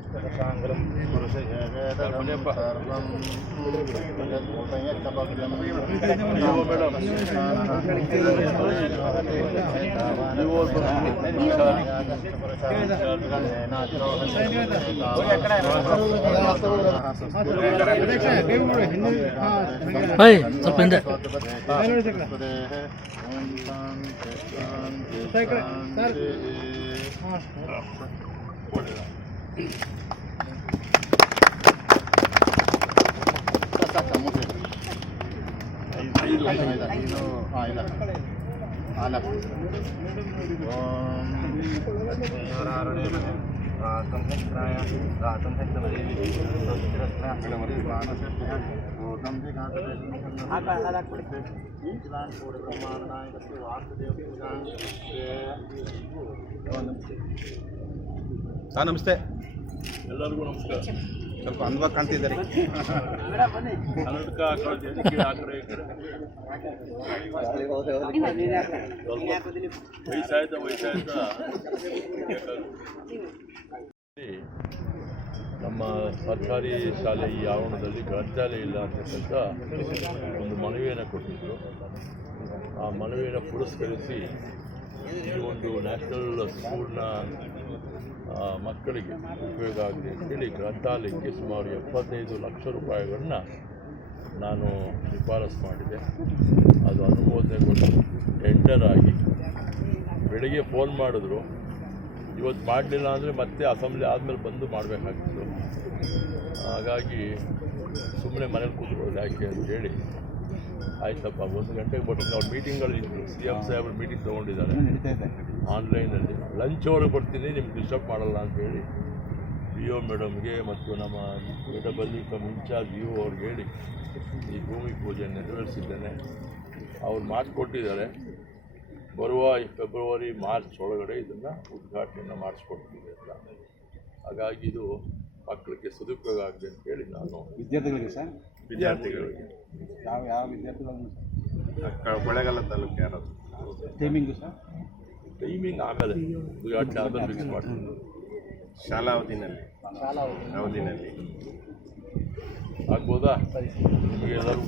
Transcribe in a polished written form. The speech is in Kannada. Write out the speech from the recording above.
शांग्रम ನಮಸ್ತೆ ಎಲ್ಲರಿಗೂ ನಮಸ್ಕಾರ. ಸ್ವಲ್ಪ ಅಂದವಾಗಿ ಕಾಣ್ತಿದ್ದಾರೆ. ಕನ್ನಡಕ ವಯಸ್ಸಾಯ್ತಾ ನಮ್ಮ ಸರ್ಕಾರಿ ಶಾಲೆ ಈ ಆವರಣದಲ್ಲಿ ಗ್ರಂಥಾಲಯ ಇಲ್ಲ ಅಂತಕ್ಕಂಥ ಒಂದು ಮನವಿಯನ್ನು ಕೊಟ್ಟಿದ್ದರು. ಆ ಮನವಿಯನ್ನು ಪುರಸ್ಕರಿಸಿ ಈ ಒಂದು ನ್ಯಾಷನಲ್ ಸ್ಕೂಲ್ನ ಮಕ್ಕಳಿಗೆ ಉಪಯೋಗ ಆಗಿದೆ ಅಂತೇಳಿ ಗ್ರಂಥಾಲಯಕ್ಕೆ ಸುಮಾರು 75 ಲಕ್ಷ ರೂಪಾಯಿಗಳನ್ನ ನಾನು ಶಿಫಾರಸು ಮಾಡಿದೆ. ಅದು ಅನುಮೋದನೆಗೊಂಡು ಟೆಂಡರ್ ಆಗಿ ಬೆಳಗ್ಗೆ ಫೋನ್ ಮಾಡಿದ್ರು. ಇವತ್ತು ಮಾಡಲಿಲ್ಲ ಅಂದರೆ ಮತ್ತೆ ಅಸೆಂಬ್ಲಿ ಆದಮೇಲೆ ಬಂದು ಮಾಡಬೇಕಾಗ್ತದೆ. ಹಾಗಾಗಿ ಸುಮ್ಮನೆ ಮನೇಲಿ ಕೂತ್ಕೊಳ್ಳೋದು ಯಾಕೆ ಅಂತೇಳಿ ಆಯ್ತಪ್ಪ 1 ಗಂಟೆಗೆ ಬರ್ತೀನಿ. ಅವ್ರ ಮೀಟಿಂಗ್ಗಳಿದ್ರು, CM ಸಾಹೇಬ್ರು ಮೀಟಿಂಗ್ ತೊಗೊಂಡಿದ್ದಾರೆ ಆನ್ಲೈನಲ್ಲಿ. ಲಂಚ್ ಒಳಗೆ ಬರ್ತೀನಿ, ನಿಮ್ಗೆ ಡಿಸ್ಟರ್ಬ್ ಮಾಡಲ್ಲ ಅಂತೇಳಿ BO ಮೇಡಮ್ಗೆ ಮತ್ತು ನಮ್ಮ AWE ಇನ್ಚಾರ್ಜ್ UO ಅವ್ರಿಗೆ ಹೇಳಿ ಈ ಭೂಮಿ ಪೂಜೆ ನೆರವೇರಿಸಿದ್ದೇನೆ. ಅವ್ರು ಮಾತು ಕೊಟ್ಟಿದ್ದಾರೆ, ಬರುವ ಫೆಬ್ರವರಿ ಮಾರ್ಚ್ ಒಳಗಡೆ ಇದನ್ನು ಉದ್ಘಾಟನೆಯನ್ನು ಮಾಡಿಸ್ಕೊಡ್ತೀವಿ ಅಂತ. ಹಾಗಾಗಿ ಇದು ಮಕ್ಕಳಿಗೆ ಸದುಪಯೋಗ ಆಗಿದೆ ಅಂತೇಳಿ ನಾನು ವಿದ್ಯಾರ್ಥಿಗಳಿಗೆ ಸರ್, ವಿದ್ಯಾರ್ಥಿಗಳಿಗೆ ಯಾವ ವಿದ್ಯಾರ್ಥಿಗಳು ಕೊಳ್ಳೇಗಾಲ ತಾಲೂಕು ಯಾರು ಟೈಮಿಂಗು ಸರ್? ಟೈಮಿಂಗ್ ಆಮೇಲೆ ಉದ್ಘಾಟನೆ ಆಮೇಲೆ ಫಿಕ್ಸ್ ಮಾಡ್ತೀನಿ. ಶಾಲಾ ಅವಧಿನಲ್ಲಿ ಆಗ್ಬೋದಾ? ನಿಮಗೆ ಎಲ್ಲರಿಗೂ